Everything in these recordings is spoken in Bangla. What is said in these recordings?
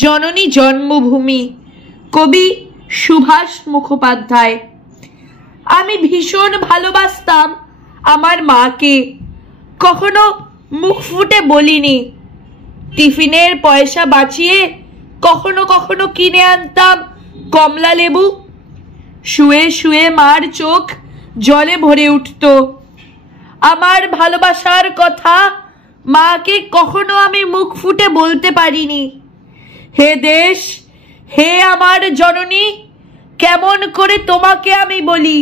জননী জন্মভূমি, কবি সুভাষ মুখোপাধ্যায়। আমি ভীষণ ভালোবাসতাম আমার মাকে, কখনো মুখ ফুটে বলিনি। টিফিনের পয়সা বাঁচিয়ে কখনো কখনো কিনে আনতাম কমলা লেবু। শুয়ে শুয়ে মার চোখ জলে ভরে উঠত। আমার ভালোবাসার কথা মাকে কখনো আমি মুখ ফুটে বলতে পারিনি। হে দেশ, হে আমার জননী, কেমন করে তোমাকে আমি বলি?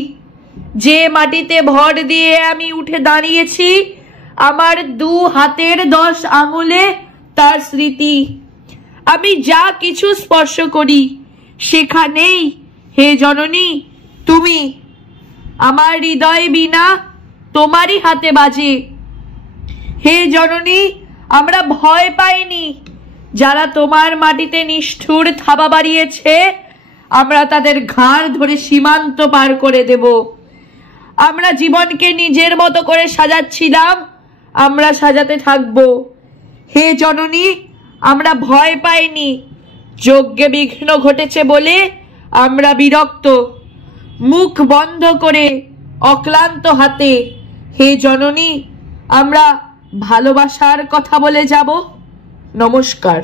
যে মাটিতে ভর দিয়ে আমি উঠে দাঁড়িয়েছি, আমার 2 হাতের 10 আঙুলে তার স্মৃতি। আমি যা কিছু স্পর্শ করি সেখানেই হে জননী তুমি। আমার হৃদয় বীণা তোমারই হাতে বাজে। হে জননী, আমরা ভয় পাইনি। যারা তোমার মাটিতে নিষ্ঠুর থাবা বাড়িয়েছে, আমরা তাদের ঘাড় ধরে সীমান্ত পার করে দেব। আমরা জীবনকে নিজের মতো করে সাজাচ্ছিলাম, আমরা সাজাতে থাকব। হে জননী, আমরা ভয় পাইনি। যজ্ঞে বিঘ্ন ঘটেছে বলে আমরা বিরক্ত। মুখ বন্ধ করে অক্লান্ত হাতে হে জননী আমরা ভালোবাসার কথা বলে যাব। নমস্কার।